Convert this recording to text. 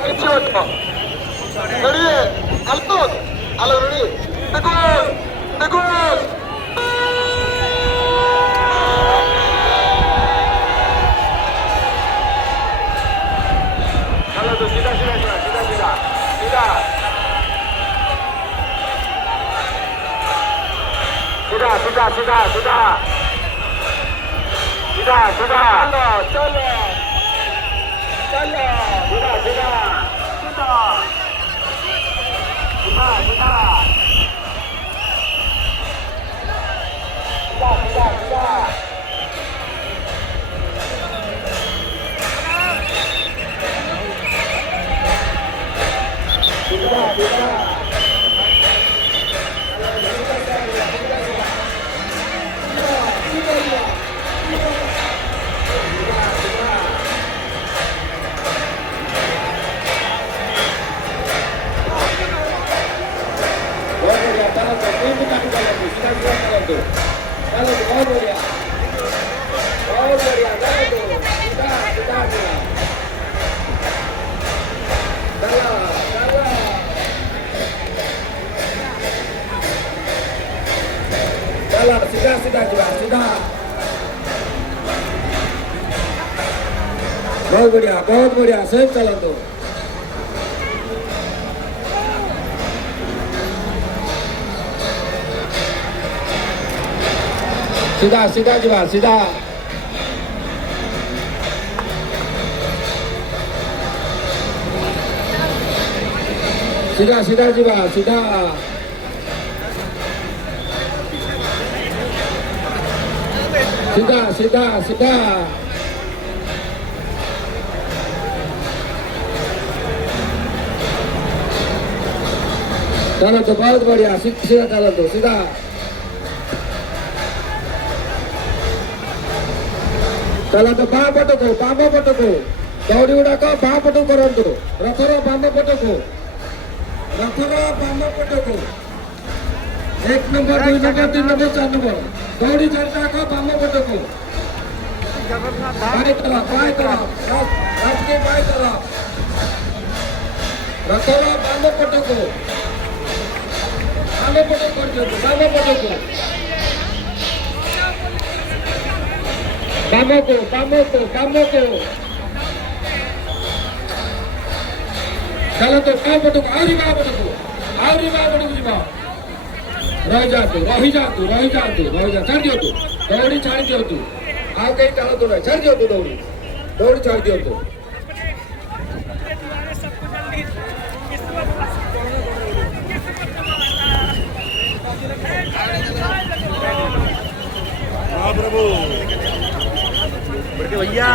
କିଛି ଅଛ ରେଡି ଆଲୋକ ଆଲୋ ରେଡି ଦେଖ ଦେଖ चलो तो सीधा सीधा सीधा सीधा सीधा सीधा सीधा सीधा सीधा सीधा सीधा सीधा चलो चलो चलो सीधा सीधा सीधा सीधा सीधा सीधा सीधा सीधा सीधा सीधा सीधा सीधा बहुत बढ़िया सेफ चला दो सीधा सीधा जीवा सीधा सीधा सीधा जीवा सीधा सीधा सीधा सीधा चलो तो बहुत बढ़िया सीधा चलो तो सीधा चलो तो बाम पटको दौड़ी गुड़ाक बाम पटक करतु रथर बाम पटको एक नंबर 2 नंबर 3 नंबर 4 नंबर दौड़ी चढ़ाक बाम पटको बाई तरफ रथ बाई तरफ रथर बाम पटको बाम पटक काम को चलो तो बाम पटको आहरी बाम पटको जीवा रही जातु छाड़ दियो तू दौड़ी छाड़ दियो तू आउ कहीं चलो तो छाड़ दियो तू दौड़ी छाड़ दियो तू प्रभु भैया